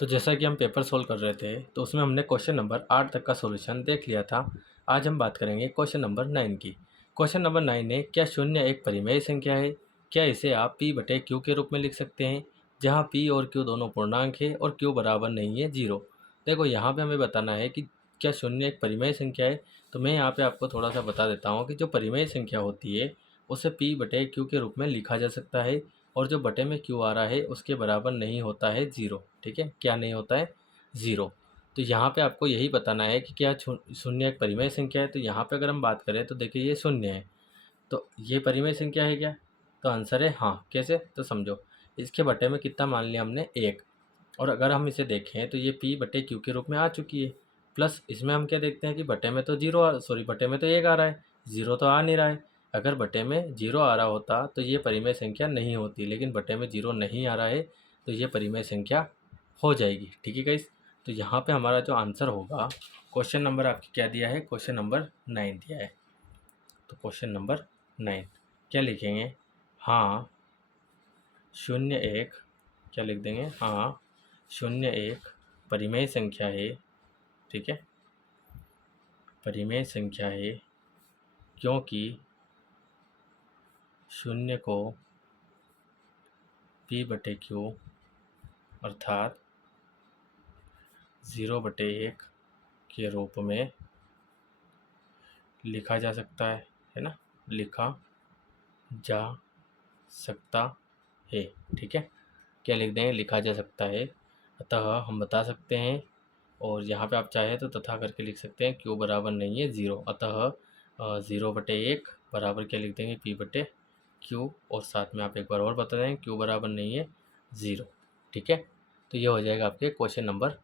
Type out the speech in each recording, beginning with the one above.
तो जैसा कि हम पेपर सोल्व कर रहे थे तो उसमें हमने क्वेश्चन नंबर 8 तक का सॉल्यूशन देख लिया था। आज हम बात करेंगे क्वेश्चन नंबर 9 की। क्वेश्चन नंबर 9 है, क्या शून्य एक परिमेय संख्या है? क्या इसे आप p बटे क्यू के रूप में लिख सकते हैं, जहां p और q दोनों पूर्णांक है और q बराबर नहीं है 0। देखो यहाँ पे हमें बताना है कि क्या शून्य एक परिमेय संख्या है। तो मैं यहाँ पे आपको थोड़ा सा बता देता हूँ कि जो परिमेय संख्या होती है उसे p बटे क्यू के रूप में लिखा जा सकता है, और जो बटे में क्यू आ रहा है उसके बराबर नहीं होता है 0। ठीक है, क्या नहीं होता है? 0। तो यहाँ पे आपको यही बताना है कि क्या शून्य एक परिमेय संख्या है। तो यहाँ पे अगर हम बात करें तो देखिए ये शून्य है, तो ये परिमेय संख्या है क्या? तो आंसर है हाँ। कैसे? तो समझो, इसके बटे में कितना मान लिया हमने? 1। और अगर हम इसे देखें तो ये p बटे क्यू के रूप में आ चुकी है। प्लस इसमें हम क्या देखते हैं कि बटे में तो बटे में तो 1 आ रहा है, 0 तो आ नहीं रहा है। अगर बटे में 0 आ रहा होता तो ये परिमेय संख्या नहीं होती, लेकिन बटे में 0 नहीं आ रहा है तो ये परिमेय संख्या हो जाएगी। ठीक है गाइस, तो यहाँ पे हमारा जो आंसर होगा, क्वेश्चन नंबर आपकी क्या दिया है? क्वेश्चन नंबर 9 दिया है। तो क्वेश्चन नंबर 9 क्या लिखेंगे? हाँ शून्य एक, क्या लिख देंगे? हाँ शून्य एक परिमेय संख्या है। ठीक है, परिमेय संख्या है क्योंकि शून्य को p बटे क्यू अर्थात 0/1 के रूप में लिखा जा सकता है ना, लिखा जा सकता है। ठीक है, क्या लिख देंगे? लिखा जा सकता है। अतः हम बता सकते हैं, और यहाँ पे आप चाहे तो तथा करके लिख सकते हैं, क्यू बराबर नहीं है 0। अतः 0/1 बराबर क्या लिख देंगे? p बटे क्यू, और साथ में आप एक बार और बता दें क्यू बराबर नहीं है 0। ठीक है, तो ये हो जाएगा आपके क्वेश्चन नंबर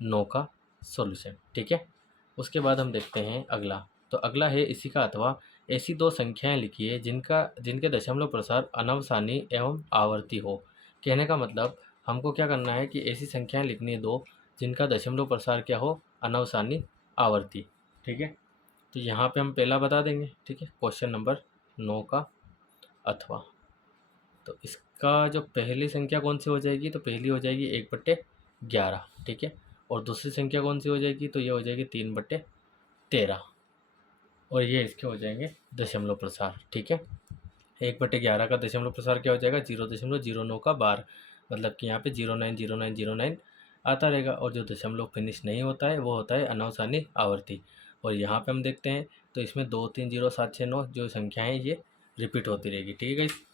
9 का सॉल्यूशन। ठीक है, उसके बाद हम देखते हैं अगला। तो अगला है इसी का अथवा ऐसी दो संख्याएं लिखिए जिनके दशमलव प्रसार अनवसानी एवं आवर्ती हो। कहने का मतलब हमको क्या करना है कि ऐसी संख्याएं लिखनी है दो जिनका दशमलव प्रसार क्या हो? अनवसानी आवर्ती। ठीक है, तो यहाँ पे हम पहला बता देंगे। ठीक है, क्वेश्चन नंबर 9 का अथवा। तो इसका जो पहली संख्या कौन सी हो जाएगी? तो पहली हो जाएगी 1/11। ठीक है, और दूसरी संख्या कौन सी हो जाएगी? तो ये हो जाएगी 3/13, और ये इसके हो जाएंगे दशमलव प्रसार। ठीक है, 1/11 का दशमलव प्रसार क्या हो जाएगा? 0.09 का बार, मतलब कि यहाँ पे 090909 आता रहेगा, और जो दशमलव फिनिश नहीं होता है वो होता है अनवसानी आवर्ती। और यहाँ पे हम देखते हैं तो इसमें 2 3 0 7 6 9 जो संख्याएं हैं ये रिपीट होती रहेगी। ठीक है, इस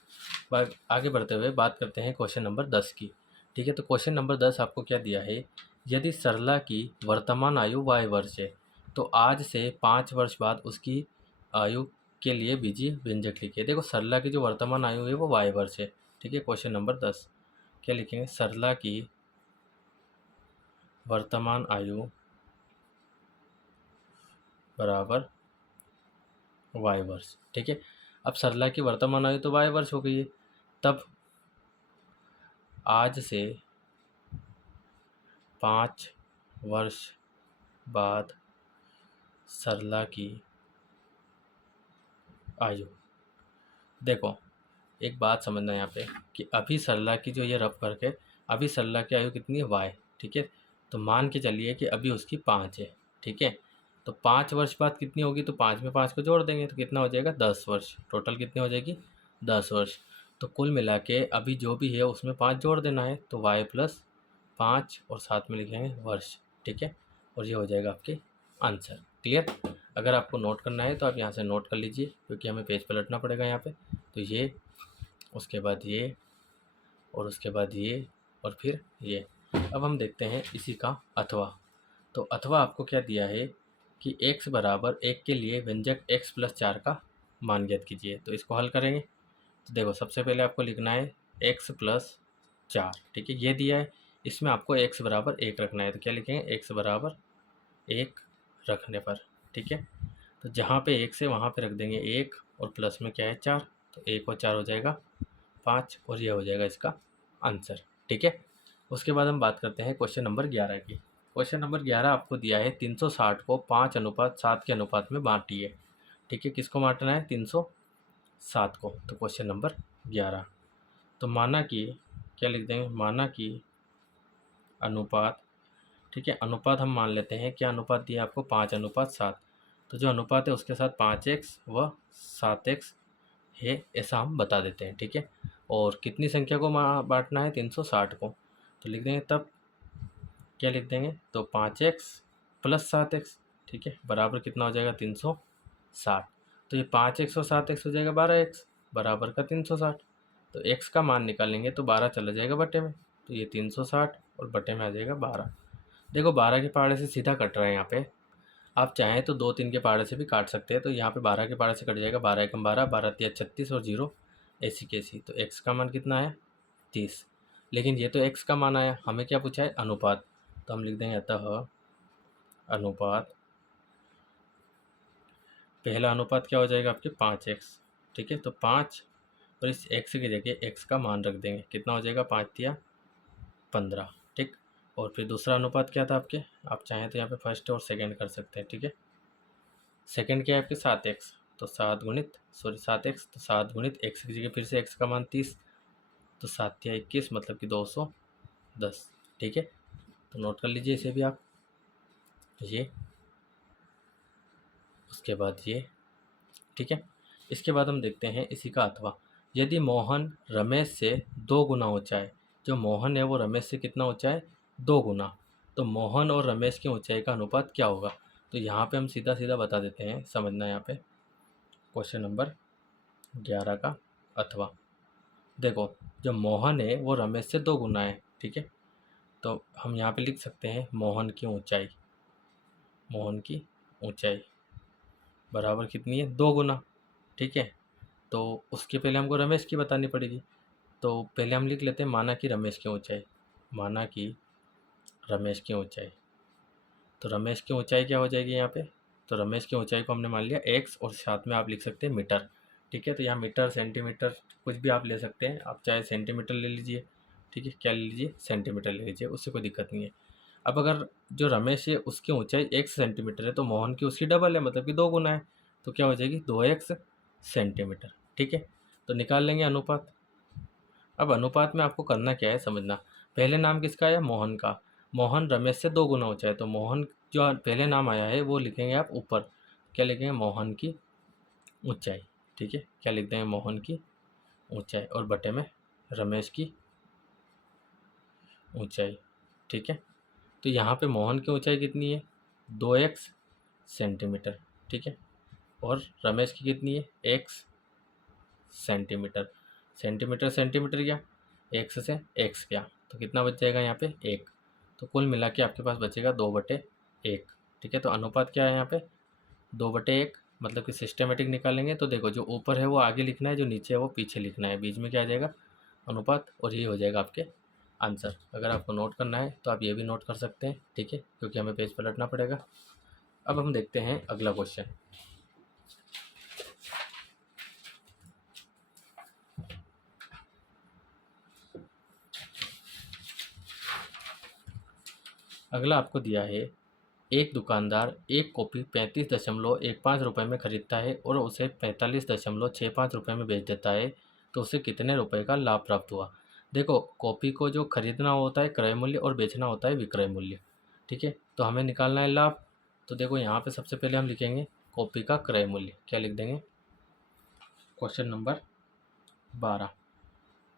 आगे बढ़ते हुए बात करते हैं क्वेश्चन नंबर 10 की। ठीक है, तो क्वेश्चन नंबर 10 आपको क्या दिया है? यदि सरला की वर्तमान आयु y वर्ष है तो आज से 5 वर्ष बाद उसकी आयु के लिए बीजीय व्यंजक लिखिए। देखो सरला की जो वर्तमान आयु है वो y वर्ष है। ठीक है, क्वेश्चन नंबर 10 क्या लिखेंगे? सरला की वर्तमान आयु बराबर y वर्ष। ठीक है, अब सरला की वर्तमान आयु तो y वर्ष हो गई है, तब आज से 5 वर्ष बाद सरला की आयु। देखो एक बात समझना यहाँ पे कि अभी सरला की जो ये रफ करके, अभी सरला की आयु कितनी है? y। ठीक है, तो मान के चलिए कि अभी उसकी 5 है। ठीक है, तो 5 वर्ष बाद कितनी होगी? तो 5 में 5 को जोड़ देंगे तो कितना हो जाएगा? 10 वर्ष। टोटल कितनी हो जाएगी? 10 वर्ष। तो कुल मिला के अभी जो भी है उसमें 5 जोड़ देना है, तो y+5 और साथ में लिखेंगे वर्ष। ठीक है, और ये हो जाएगा आपके आंसर। क्लियर? अगर आपको नोट करना है तो आप यहाँ से नोट कर लीजिए, क्योंकि हमें पेज पलटना पड़ेगा यहाँ पे। तो ये, उसके बाद ये, और उसके बाद ये, और फिर ये। अब हम देखते हैं इसी का अथवा। तो अथवा आपको क्या दिया है कि x बराबर 1 के लिए व्यंजक x+4 का मान ज्ञात कीजिए। तो इसको हल करेंगे तो देखो सबसे पहले आपको लिखना है x+4। ठीक है, ये दिया है, इसमें आपको x बराबर 1 रखना है। तो क्या लिखेंगे? x बराबर 1 रखने पर, ठीक है, तो जहाँ पे 1 से वहाँ पे रख देंगे 1, और प्लस में क्या है 4, तो 1 और 4 हो जाएगा 5, और ये हो जाएगा इसका आंसर। ठीक है, उसके बाद हम बात करते हैं क्वेश्चन नंबर 11 की। क्वेश्चन नंबर 11 आपको दिया है 360 को 5:7 के अनुपात में बांटिए। ठीक है, किसको बांटना है? 360 को। तो क्वेश्चन नंबर 11, तो माना कि क्या लिख देंगे? माना कि अनुपात, ठीक है। अनुपात हम मान लेते हैं, क्या अनुपात दिया आपको, 5:7। तो जो अनुपात है उसके साथ 5x व 7x है, ऐसा हम बता देते हैं, ठीक है। और कितनी संख्या को बांटना है, 360 को। तो लिख देंगे, तब क्या लिख देंगे, तो 5x + 7x, ठीक है, बराबर कितना हो जाएगा, 360। तो ये 5x और 7x हो जाएगा 12x, बराबर का 360। तो x का मान निकालेंगे तो 12 चला जाएगा बटे में, तो ये 360 और बटे में आ जाएगा 12। देखो 12 के पहाड़े से सीधा कट रहा है यहाँ पे, आप चाहें तो 2-3 के पहाड़े से भी काट सकते हैं। तो यहाँ पे 12 के पहाड़े से कट जाएगा, 12 एकम 12, 12 तिया 36 और 0 ऐसी कैसी। तो x का मान कितना आया, 30। लेकिन ये तो x का मान आया, हमें क्या पूछा है, अनुपात। तो हम लिख देंगे, अतः अनुपात, पहला अनुपात क्या हो जाएगा आपके, 5x, ठीक है। तो 5 और इस x की जगह x का मान रख देंगे, कितना हो जाएगा, 5 तिया 15, ठीक। और फिर दूसरा अनुपात क्या था आपके, आप चाहें तो यहाँ पे फर्स्ट और सेकंड कर सकते हैं, ठीक है। सेकंड क्या है आपके, 7x, तो 7x, तो 7 गुणित x की जगह फिर से x का मान 30, तो 7 तिया 21, मतलब कि 210, ठीक है। तो नोट कर लीजिए इसे भी आप, ये, उसके बाद ये, ठीक है। इसके बाद हम देखते हैं इसी का अथवा, यदि मोहन रमेश से 2 गुना ऊंचा है, जो मोहन है वो रमेश से कितना ऊंचा है, 2 गुना, तो मोहन और रमेश की ऊंचाई का अनुपात क्या होगा। तो यहाँ पे हम सीधा सीधा बता देते हैं, समझना यहाँ पे, क्वेश्चन नंबर 11 का अथवा। देखो जो मोहन है वो रमेश से 2 गुना है, ठीक है। तो हम यहाँ पे लिख सकते हैं मोहन की ऊंचाई, मोहन की ऊंचाई बराबर कितनी है, 2 गुना, ठीक है। तो उसके पहले हमको रमेश की बतानी पड़ेगी। तो पहले हम लिख लेते हैं माना कि रमेश की ऊंचाई, माना कि रमेश की ऊंचाई। तो रमेश की ऊंचाई क्या हो जाएगी यहाँ पे, तो रमेश की ऊंचाई को हमने मान लिया x, और साथ में आप लिख सकते हैं मीटर, ठीक है। तो यहाँ मीटर, सेंटीमीटर, कुछ भी आप ले सकते हैं, आप चाहे सेंटीमीटर ले लीजिए, ठीक है, क्या ले लीजिए, सेंटीमीटर ले लीजिए, उससे कोई दिक्कत नहीं है। अब अगर जो रमेश है उसकी ऊंचाई 1 सेंटीमीटर है, तो मोहन की उसकी डबल है, मतलब कि 2 गुना है, तो क्या हो जाएगी, 2x सेंटीमीटर, ठीक है। तो निकाल लेंगे अनुपात। अब अनुपात में आपको करना क्या है, समझना, पहले नाम किसका आया, मोहन का, मोहन रमेश से 2 गुना ऊंचा है, तो मोहन जो पहले नाम आया है वो लिखेंगे आप ऊपर, क्या लिखेंगे, मोहन की ऊंचाई, ठीक है, क्या लिख देंगे, मोहन की ऊंचाई, और बटे में रमेश की ऊंचाई, ठीक है। तो यहाँ पे मोहन की ऊंचाई कितनी है, 2x सेंटीमीटर, ठीक है, और रमेश की कितनी है, x सेंटीमीटर, सेंटीमीटर सेंटीमीटर गया, x से x गया, तो कितना बच जाएगा यहाँ पे, 1। तो कुल मिला के आपके पास बचेगा 2/1, ठीक है। तो अनुपात क्या है यहाँ पे, 2/1, मतलब कि सिस्टमेटिक निकालेंगे तो देखो जो ऊपर है वो आगे लिखना है, जो नीचे है वो पीछे लिखना है, बीच में क्या आ जाएगा, अनुपात, और ये हो जाएगा आपके आंसर। अगर आपको नोट करना है तो आप ये भी नोट कर सकते हैं, ठीक है, क्योंकि हमें पेज पलटना पड़ेगा। अब हम देखते हैं अगला क्वेश्चन। अगला आपको दिया है, एक दुकानदार एक कॉपी 35.15 रुपये में खरीदता है और उसे 45.65 रुपये में बेच देता है, तो उसे कितने रुपए का लाभ प्राप्त हुआ। देखो कॉपी को जो खरीदना होता है क्रय मूल्य और बेचना होता है विक्रय मूल्य, ठीक है। तो हमें निकालना है लाभ। तो देखो यहाँ पे सबसे पहले हम लिखेंगे कॉपी का क्रय मूल्य, क्या लिख देंगे, क्वेश्चन नंबर 12,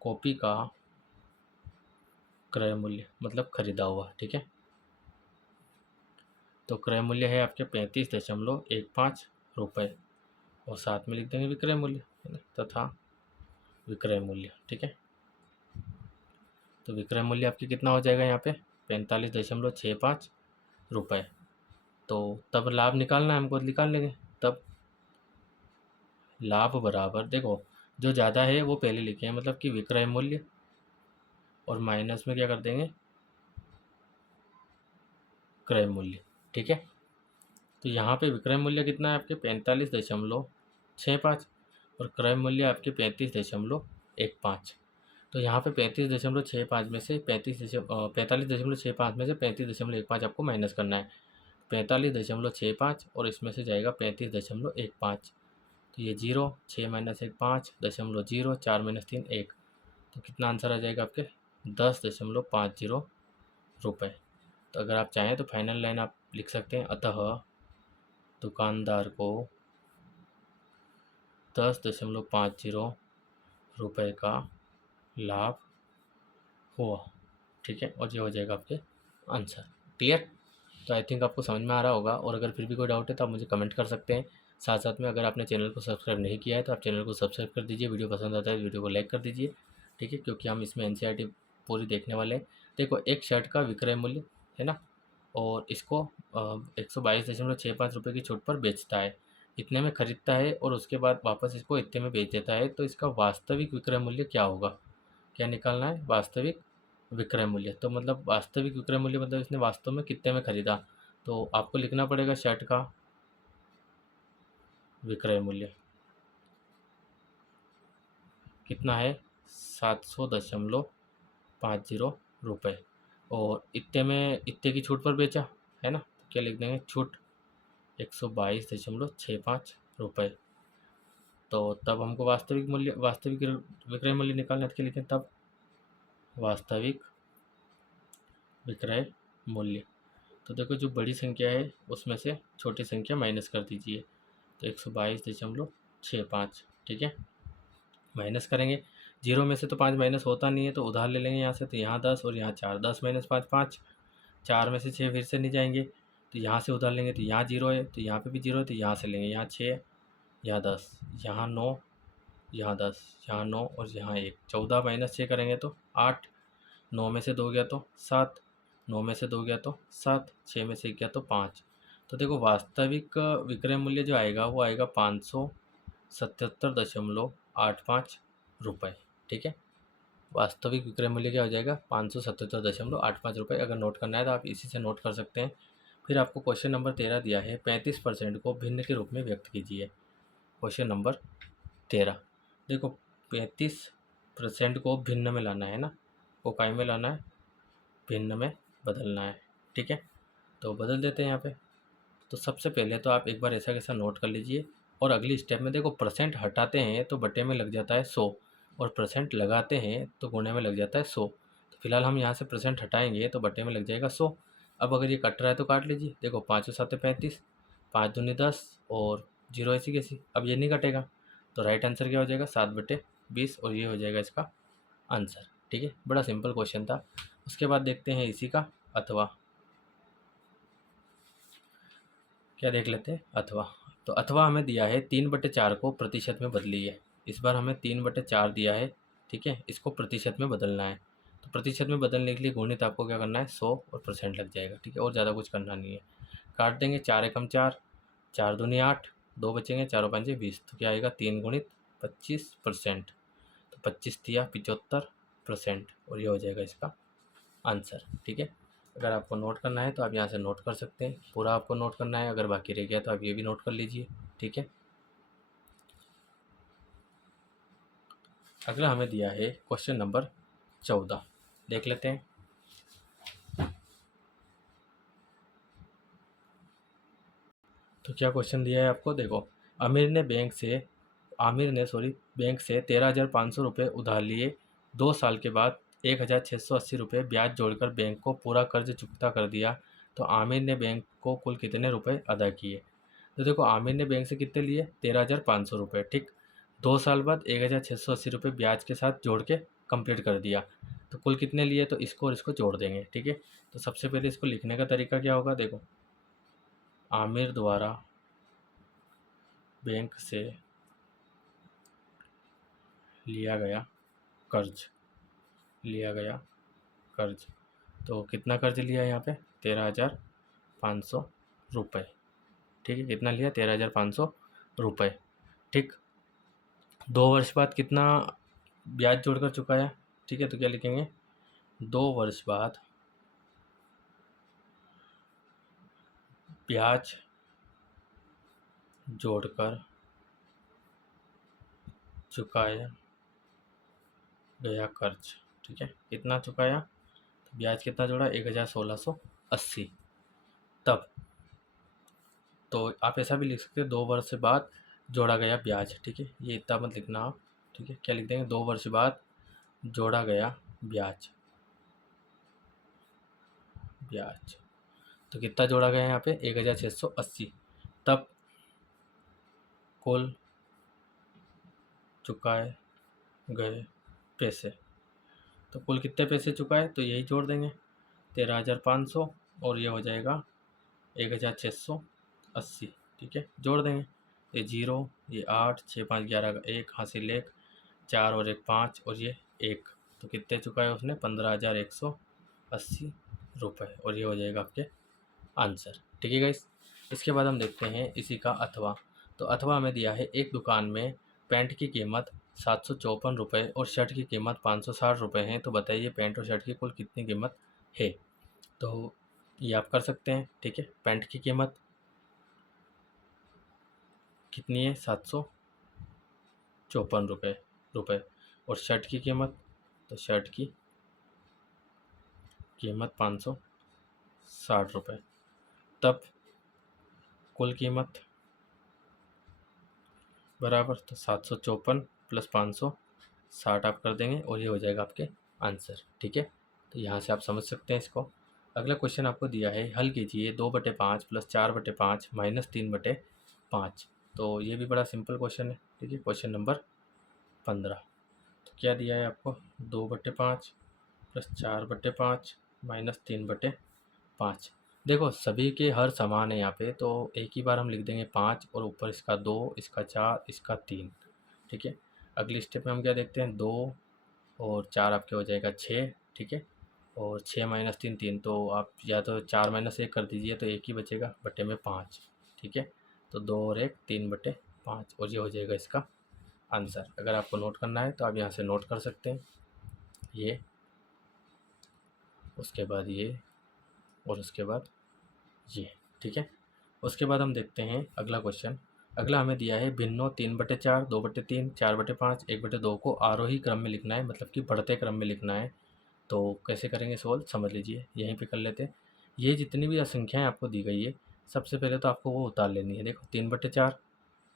कॉपी का क्रय मूल्य मतलब खरीदा हुआ, ठीक है। तो क्रय मूल्य है आपके 35.15 रुपये, और साथ में लिख देंगे विक्रय मूल्य, है ना, तथा विक्रय मूल्य, ठीक है। तो विक्रय मूल्य आपकी कितना हो जाएगा यहाँ पे, 45.65 रुपये। तो तब लाभ निकालना है हमको, निकाल लेंगे। तब लाभ बराबर, देखो जो ज़्यादा है वो पहले लिखे हैं, मतलब कि विक्रय मूल्य, और माइनस में क्या कर देंगे, क्रय मूल्य, ठीक है। तो यहाँ पे विक्रय मूल्य कितना है आपके 45.65, और क्रय मूल्य आपके 35.15। तो यहाँ पे 35.65 में से 45.65 में से 35.15 आपको माइनस करना है, 45.65, और इसमें से जाएगा 35.15। तो ये 0, 6 - 1 5, 0, 4 - 3 1, तो कितना आंसर आ जाएगा आपके 10.50 रुपए। तो अगर आप चाहें तो फाइनल लाइन आप लिख सकते हैं, अतः दुकानदार को 10.50 रुपये का लाभ हुआ। ठीक है, और ये हो जाएगा आपके आंसर। क्लियर? तो आई थिंक आपको समझ में आ रहा होगा, और अगर फिर भी कोई डाउट है तो आप मुझे कमेंट कर सकते हैं। साथ साथ में अगर आपने चैनल को सब्सक्राइब नहीं किया है तो आप चैनल को सब्सक्राइब कर दीजिए। वीडियो पसंद आता है तो वीडियो को लाइक कर दीजिए। ठीक है, क्योंकि हम इसमें एनसीईआरटी पूरी देखने वाले हैं। देखो, एक शर्ट का विक्रय मूल्य है ना, और इसको 122.65 रुपये की छूट पर बेचता है, इतने में खरीदता है और उसके बाद वापस इसको इतने में बेच देता है, तो इसका वास्तविक विक्रय मूल्य क्या होगा? क्या निकालना है? वास्तविक विक्रय मूल्य। तो मतलब वास्तविक विक्रय मूल्य मतलब इसने वास्तव में कितने में खरीदा, तो आपको लिखना पड़ेगा शर्ट का विक्रय मूल्य कितना है, 700.50 रुपये, और इतने में इतने की छूट पर बेचा है ना, तो क्या लिख देंगे, छूट 122.65 रुपये। तो तब हमको वास्तविक विक्रय मूल्य निकालना है, लिखें तब वास्तविक विक्रय मूल्य। तो देखो, जो बड़ी संख्या है उसमें से छोटी संख्या माइनस कर दीजिए, तो 122.65। ठीक है, माइनस करेंगे, जीरो में से तो 5 माइनस होता नहीं है, तो उधार ले लेंगे यहाँ से, तो यहाँ 10 और यहाँ 4, 10 माइनस 5 5, 4 में से 6 फिर से नहीं जाएंगे, तो यहाँ से उधार लेंगे तो यहाँ जीरो है, तो यहाँ पे भी जीरो है, तो यहाँ से लेंगे, यहाँ 6, यहाँ 10, यहाँ 9, यहाँ 10, यहाँ 9 और यहाँ 1, 14 माइनस 6 करेंगे तो 8, 9 में से 2 गया तो 7, 9 में से 2 गया तो 7, 6 में से 1 गया तो 5। तो देखो, वास्तविक विक्रय मूल्य जो आएगा वो आएगा 577.85 रुपये। ठीक है, वास्तविक विक्रय मूल्य क्या हो जाएगा, 577.85 रुपये। अगर नोट करना है तो आप इसी से नोट कर सकते हैं। फिर आपको क्वेश्चन नंबर 13 दिया है, 35% को भिन्न के रूप में व्यक्त कीजिए। क्वेश्चन नंबर 13, देखो 35% को भिन्न में लाना है ना, को काय में लाना है, भिन्न में बदलना है। ठीक है, तो बदल देते हैं यहाँ पे। तो सबसे पहले तो आप एक बार ऐसा कैसा नोट कर लीजिए, और अगली स्टेप में देखो, परसेंट हटाते हैं तो बटे में लग जाता है 100, और परसेंट लगाते हैं तो गुणे में लग जाता है 100। तो फिलहाल हम यहाँ से परसेंट हटाएंगे तो बटे में लग जाएगा 100। अब अगर ये कट रहा है तो काट लीजिए। देखो, 5 और 7 35, 5 दूनी 10 और 0 ऐसी कैसी, अब ये नहीं कटेगा, तो राइट आंसर क्या हो जाएगा, 7/20, और ये हो जाएगा इसका आंसर। ठीक है, बड़ा सिंपल क्वेश्चन था। उसके बाद देखते हैं इसी का अथवा, क्या देख लेते हैं, अथवा। तो अथवा हमें दिया है 3/4 को प्रतिशत में बदलिए। इस बार हमें 3/4 दिया है। ठीक है, इसको प्रतिशत में बदलना है, तो प्रतिशत में बदलने के लिए गुणित आपको क्या करना है, 100 और परसेंट लग जाएगा। ठीक है, और ज़्यादा कुछ करना नहीं है। काट देंगे, 4 एकम 4, 4 दूनी 8, 2 बचेंगे, 4 और 5 20, तो क्या आएगा, 3 गुणित 25%, तो 25 दिया 75%, और ये हो जाएगा इसका आंसर। ठीक है, अगर आपको नोट करना है तो आप यहाँ से नोट कर सकते हैं, पूरा आपको नोट करना है, अगर बाकी रह गया तो आप ये भी नोट कर लीजिए। ठीक है, अगला हमें दिया है क्वेश्चन नंबर 14, देख लेते हैं। तो क्या क्वेश्चन दिया है आपको, देखो, आमिर ने बैंक से 13,500 रुपये उधार लिए। 2 साल के बाद 1,680 रुपये ब्याज जोड़कर बैंक को पूरा कर्ज चुकता कर दिया, तो आमिर ने बैंक को कुल कितने रुपए अदा किए? तो देखो, आमिर ने बैंक से कितने लिए, 13,500 रुपये। ठीक, 2 साल बाद 1,680 रुपये ब्याज के साथ जोड़ के कंप्लीट कर दिया, तो कुल कितने लिए, तो इसको और इसको जोड़ देंगे। ठीक है, तो सबसे पहले इसको लिखने का तरीका क्या होगा, देखो, आमिर द्वारा बैंक से लिया गया कर्ज, तो कितना कर्ज लिया है यहाँ पे, 13,500 रुपये। ठीक है, कितना लिया, 13,500 रुपये। ठीक, 2 वर्ष बाद कितना ब्याज जोड़कर चुकाया? ठीक है, तो क्या लिखेंगे, 2 वर्ष बाद ब्याज जोड़कर चुकाया गया कर्ज। ठीक है, कितना चुकाया, तो ब्याज कितना जोड़ा, 1,1680। तब तो आप ऐसा भी लिख सकते हैं, 2 वर्ष बाद जोड़ा गया ब्याज। ठीक है, ये इतना मत लिखना आप। ठीक है, क्या लिख देंगे, 2 वर्ष बाद जोड़ा गया ब्याज। ब्याज। तो कितना जोड़ा गया है यहाँ पे 1680। तब कुल चुकाए गए पैसे, तो कुल कितने पैसे चुकाए तो यही जोड़ देंगे 13,500 और ये हो जाएगा 1680। ठीक है, जोड़ देंगे। ये 0, ये 8, 6 5 11 का 1 हासिल 1, 4 और 1 5 और ये 1, तो कितने चुकाए उसने 15,180 रुपये और ये हो जाएगा आपके आंसर। ठीक है गाइस। इसके बाद हम देखते हैं इसी का अथवा। तो अथवा हमें दिया है एक दुकान में पैंट की कीमत 754 रुपये और शर्ट की कीमत 560 रुपये है, तो बताइए पैंट और शर्ट की कुल कितनी कीमत है। तो ये आप कर सकते हैं। ठीक है, पैंट की कीमत कितनी है 754 रुपये और शर्ट की कीमत, तो शर्ट की कीमत 560 रुपये। तब कुल कीमत बराबर, तो 754 प्लस 560 आप कर देंगे और ये हो जाएगा आपके आंसर। ठीक है, तो यहाँ से आप समझ सकते हैं इसको। अगला क्वेश्चन आपको दिया है, हल कीजिए 2/5 प्लस 4/5 माइनस 3/5। तो ये भी बड़ा सिंपल क्वेश्चन है। ठीक है, क्वेश्चन नंबर 15। तो क्या दिया है आपको 2/5 प्लस 4/5 माइनस 3/5। देखो सभी के हर समान है यहाँ पे, तो एक ही बार हम लिख देंगे 5 और ऊपर इसका 2, इसका 4, इसका 3। ठीक है, अगली स्टेप में हम क्या देखते हैं 2 और 4 आपके हो जाएगा 6। ठीक है, और 6 माइनस 3 3, तो आप या तो 4 माइनस 1 कर दीजिए तो 1 ही बचेगा बटे में 5। ठीक है, तो 2 और 1 3/5 और ये हो जाएगा इसका आंसर। अगर आपको नोट करना है तो आप यहाँ से नोट कर सकते हैं, ये, उसके बाद ये और उसके बाद ये। ठीक है, उसके बाद हम देखते हैं अगला क्वेश्चन। अगला हमें दिया है भिन्नों 3/4, 2/3, 4/5, 1/2 को आरोही क्रम में लिखना है, मतलब कि बढ़ते क्रम में लिखना है। तो कैसे करेंगे सॉल्व, समझ लीजिए, यहीं पे कर लेते हैं। ये जितनी भी संख्याएं आपको दी गई है, सबसे पहले तो आपको वो उतार लेनी है। देखो 3/4,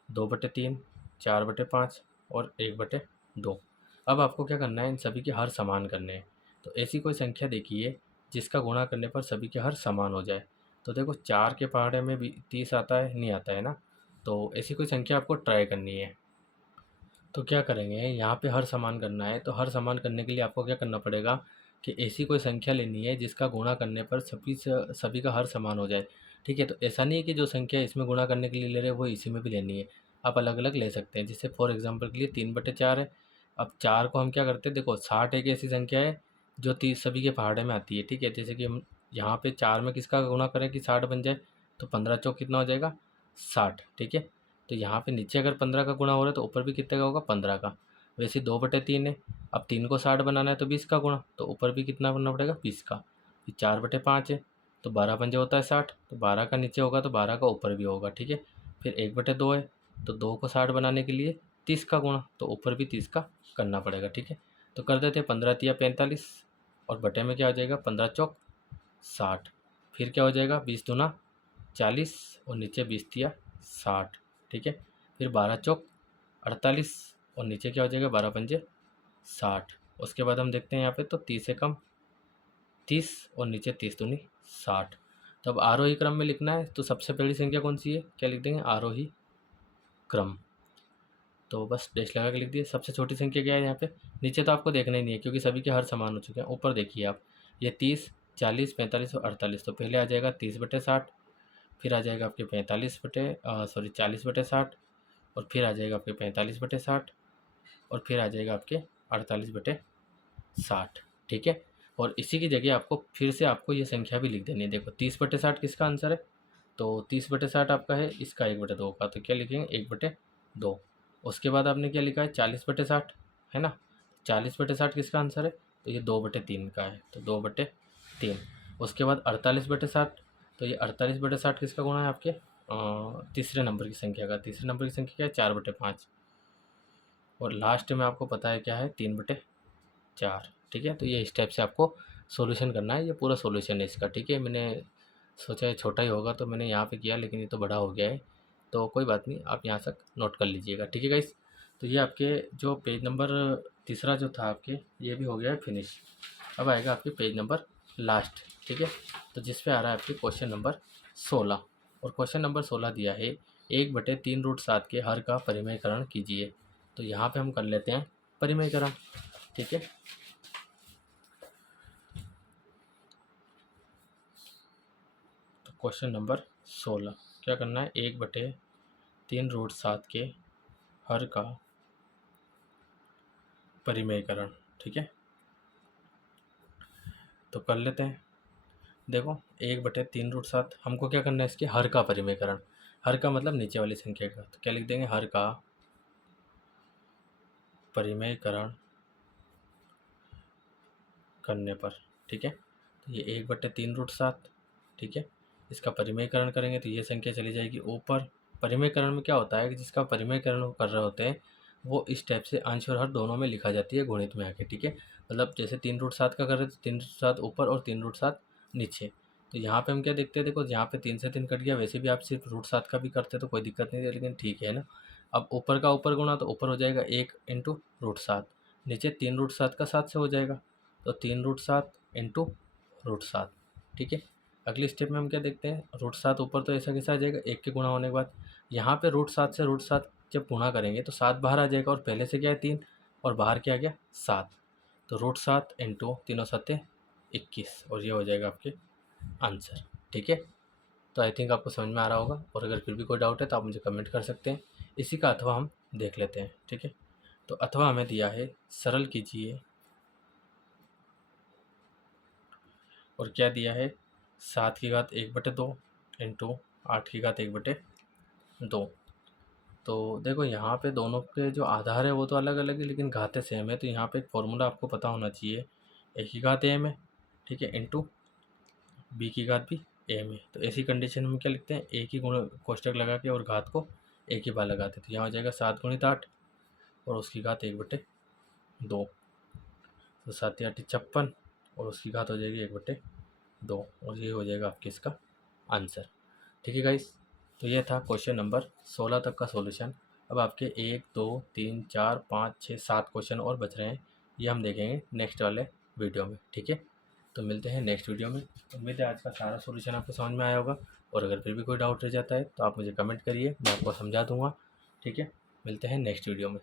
2/3, 4/5 और 1/2। अब आपको क्या करना है, इन सभी के हर समान करने हैं। तो ऐसी कोई संख्या देखिए जिसका गुणा करने पर सभी के हर समान हो जाए। तो देखो 4 के पहाड़े में भी 30 आता है, नहीं आता है ना। तो ऐसी कोई संख्या आपको ट्राई करनी है। तो क्या करेंगे, यहाँ पे हर समान करना है, तो हर समान करने के लिए आपको क्या करना पड़ेगा कि ऐसी कोई संख्या लेनी है जिसका गुणा करने पर सभी का हर समान हो जाए। ठीक है, तो ऐसा नहीं है कि जो संख्या इसमें गुणा करने के लिए ले रहे हैं वो इसी में भी लेनी है, आप अलग अलग ले सकते हैं। जैसे फॉर एग्जांपल के लिए 3/4 है। अब 4 को हम क्या करते हैं, देखो 60 एक ऐसी संख्या है जो 30 सभी के पहाड़े में आती है। ठीक है, जैसे कि हम यहाँ पे 4 में किसका गुणा करें कि 60 बन जाए, तो 15 चौक कितना हो जाएगा 60। ठीक है, तो यहाँ पे नीचे अगर 15 का गुणा हो रहा है तो ऊपर भी कितने का होगा 15 का। वैसे 2/3 है, अब 3 को 60 बनाना है तो 20 का गुणा, तो ऊपर भी कितना बनना पड़ेगा 20 का। फिर 4/5 है, तो 12 पंजे होता है 60, तो 12 का नीचे होगा तो 12 का ऊपर भी होगा। ठीक है, फिर 1/2 है, तो 2 को 60 बनाने के लिए 30 का गुणा, तो ऊपर भी 30 का करना पड़ेगा। ठीक है, तो कर देते हैं 15 तिया 45 और बटे में क्या हो जाएगा 15 चौक 60। फिर क्या हो जाएगा 20 दूना 40 और नीचे 20 तिया 60। ठीक है, फिर 12 चौक 48 और नीचे क्या हो जाएगा 12 पंजे 60। उसके बाद हम देखते हैं यहाँ पे, तो 30 से कम 30 और नीचे 30 दूनी 60। तो अब आरोही क्रम में लिखना है, तो सबसे पहली संख्या कौन सी है, क्या लिख देंगे आरोही क्रम। तो बस डैश लगा के लिख दिए। सबसे छोटी संख्या क्या है यहाँ पे, नीचे तो आपको देखना ही नहीं है क्योंकि सभी के हर समान हो चुके हैं। ऊपर देखिए आप, ये 30, 40, 45 और 48, तो पहले आ जाएगा 30/60, फिर आ जाएगा आपके 40/60 और फिर आ जाएगा आपके 45/60 और फिर आ जाएगा आपके 48/60। ठीक है, और इसी की जगह आपको फिर से आपको ये संख्या भी लिख देनी है। देखो 30/60 किसका आंसर है, तो 30/60 आपका है इसका 1/2 का, तो क्या लिखेंगे 1/2। उसके बाद आपने क्या लिखा है 40/60 है ना, 40/60 किसका आंसर है, तो ये 2/3 का है, तो 2/3। उसके बाद 48/60, तो ये 48/60 किसका गुणा है आपके तीसरे नंबर की संख्या का। तीसरे नंबर की संख्या क्या है 4/5 और लास्ट में आपको पता है क्या है 3/4। ठीक है, तो ये स्टेप से आपको सॉल्यूशन करना है, ये पूरा सॉल्यूशन है इसका। ठीक है, मैंने सोचा छोटा ही होगा तो मैंने यहाँ पे किया, लेकिन ये तो बड़ा हो गया है, तो कोई बात नहीं, आप यहाँ तक नोट कर लीजिएगा। ठीक है गाइस, तो ये आपके जो पेज नंबर तीसरा जो था आपके, ये भी हो गया है फिनिश। अब आएगा आपके पेज नंबर लास्ट, ठीक है। तो जिस पे आ रहा है आपके क्वेश्चन नंबर 16, और क्वेश्चन नंबर 16 दिया है 1/3√7 के हर का परिमेयकरण कीजिए। तो यहाँ पे हम कर लेते हैं परिमेयकरण, ठीक है। तो क्वेश्चन नंबर 16 क्या करना है, 1/3√7 के हर का परिमेयकरण, ठीक है। तो कर लेते हैं। देखो 1/3√7 हमको क्या करना है, इसके हर का परिमेयकरण। हर का मतलब नीचे वाली संख्या का, तो क्या लिख देंगे, हर का परिमेयकरण करने पर, ठीक है। तो ये 1/3√7, ठीक है। इसका परिमेयकरण करेंगे तो ये संख्या चली जाएगी ऊपर। परिमेयकरण में क्या होता है कि जिसका परिमेयकरण कर रहे होते हैं वो इस टाइप से अंश और हर दोनों में लिखा जाती है गुणित में आके, ठीक है। मतलब जैसे 3√7 का कर रहे तो 3√7 ऊपर और 3√7 नीचे। तो यहाँ पे हम क्या देखते हैं, देखो यहाँ पे 3 से 3 कट गया, वैसे भी आप सिर्फ √7 का भी करते तो कोई दिक्कत नहीं थी, लेकिन ठीक है ना। अब ऊपर का ऊपर गुणा तो ऊपर हो जाएगा 1 इंटू √7, नीचे 3√7 का 7 से हो जाएगा, तो 3√7 इंटू √7, ठीक है। अगली स्टेप में हम क्या देखते हैं, √7 ऊपर तो ऐसा कैसा आ जाएगा 1 के गुणा होने के बाद। यहाँ पे √7 से √7 जब गुणा करेंगे तो 7 बाहर आ जाएगा, और पहले से क्या है 3 और बाहर क्या आ गया 7, तो √7 इंटू 3 21, और ये हो जाएगा आपके आंसर, ठीक है। तो आई थिंक आपको समझ में आ रहा होगा, और अगर फिर भी कोई डाउट है तो आप मुझे कमेंट कर सकते हैं। इसी का अथवा हम देख लेते हैं, ठीक है। तो अथवा हमें दिया है, सरल कीजिए, और क्या दिया है, 7⁴ इंटू 8⁴ तो देखो यहाँ पे दोनों के जो आधार है वो तो अलग अलग है, लेकिन घातें सेम है। तो यहाँ पे एक फॉर्मूला आपको पता होना चाहिए, a⁴m है, ठीक है, इंटू b⁴ भी m है। तो ऐसी कंडीशन में क्या लिखते हैं, एक ही गुण कोष्टक लगा के और घात को एक ही बार लगाते हैं। तो यहाँ हो जाएगा 7 × 8 और उसकी घात 1/2, तो 7 × 8 = 56 और उसकी घात हो जाएगी 1/2, और ये हो जाएगा आपके इसका आंसर, ठीक है गाइस। तो ये था क्वेश्चन नंबर 16 तक का सॉल्यूशन। अब आपके 1 2 3 4 5 6 7 क्वेश्चन और बच रहे हैं, ये हम देखेंगे नेक्स्ट वाले वीडियो में, ठीक है। तो मिलते हैं नेक्स्ट वीडियो में। उम्मीद है आज का सारा सॉल्यूशन आपको समझ में आया होगा, और अगर फिर भी कोई डाउट रह जाता है तो आप मुझे कमेंट करिए, मैं आपको समझा दूंगा, ठीक है। मिलते हैं नेक्स्ट वीडियो में।